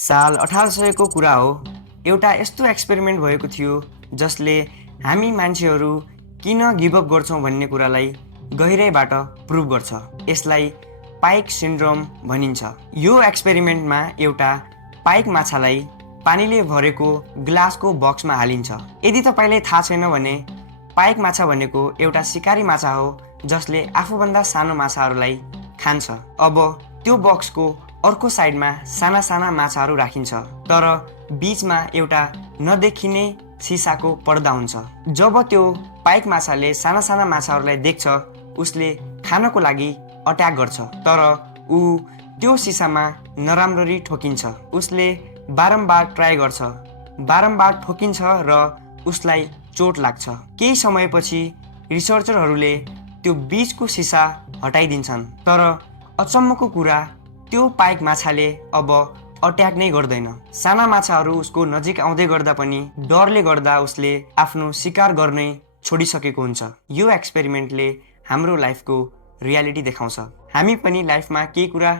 साल 1800 को कुरा हो। एउटा यस्तो एक्सपेरिमेन्ट भएको थियो जसले हामी मान्छेहरू किन गिभअप गर्छौँ भन्ने कुरालाई गहिराइबाट प्रुभ गर्छ। यसलाई पाइक सिन्ड्रोम भनिन्छ। यो एक्सपेरिमेन्टमा एउटा पाइक माछालाई पानीले भरेको ग्लासको बक्समा हालिन्छ। यदि तपाईँलाई थाहा छैन भने पाइक माछा भनेको एउटा शिकारी माछा हो जसले आफूभन्दा सानो माछाहरूलाई खान्छ। अब त्यो बक्सको अर्को साइडमा साना साना माछाहरू राखिन्छ, तर बीचमा एउटा नदेखिने सिसाको पर्दा हुन्छ। जब त्यो पाइक माछाले साना साना माछाहरूलाई देख्छ, उसले खानको लागि अट्याक गर्छ, तर ऊ त्यो सिसामा नराम्ररी ठोकिन्छ। उसले बारम्बार ट्राई गर्छ, बारम्बार ठोकिन्छ र उसलाई चोट लाग्छ। केही समयपछि रिसर्चरहरूले त्यो बीचको सिसा हटाइदिन्छन्, तर अचम्मको कुरा त्यो पाइक माछाले अब अट्याक नै गर्दैन। साना माछाहरू उसको नजिक आउँदै गर्दा पनि डरले गर्दा उसले आफ्नो शिकार गर्नै छोडिसकेको हुन्छ। यो एक्सपेरिमेन्टले हाम्रो लाइफको रियालिटी देखाउँछ। हामी पनि लाइफमा केही कुरा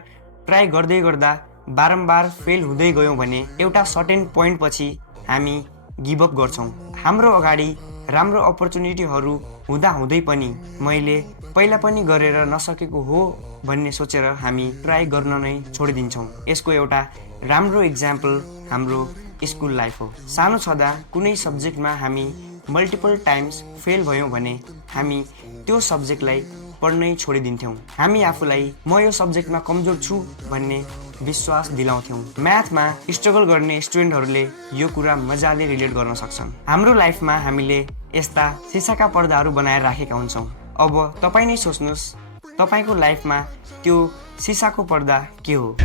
ट्राई गर्दै गर्दा बारम्बार फेल हुँदै गयौँ भने एउटा सर्टेन पोइन्ट पछि हामी गिभअप गर्छौँ। हाम्रो अगाडि राम्रो अपर्च्युनिटीहरू हुँदा हुँदै पनि मैले पहिला पनि गरेर नसकेको हो भन्ने सोचेर हामी ट्राई गर्न नै छोडिदिन्छौँ। यसको एउटा राम्रो इक्जाम्पल हाम्रो स्कुल लाइफ हो। सानो छँदा कुनै सब्जेक्टमा हामी मल्टिपल टाइम्स फेल भयौँ भने हामी त्यो सब्जेक्टलाई पढ्नै छोडिदिन्थ्यौँ। हामी आफूलाई म यो सब्जेक्टमा कमजोर छु भन्ने विश्वास दिलाउँथ्यौँ। म्याथमा स्ट्रगल गर्ने स्टुडेन्टहरूले यो कुरा मजाले रिलेट गर्न सक्छन्। हाम्रो लाइफमा हामीले यस्ता सिसाका पर्दाहरू बनाएर राखेका हुन्छौँ। अब तपाईँ नै सोच्नुहोस्, तपाईँको लाइफमा त्यो सिसाको पर्दा के हो?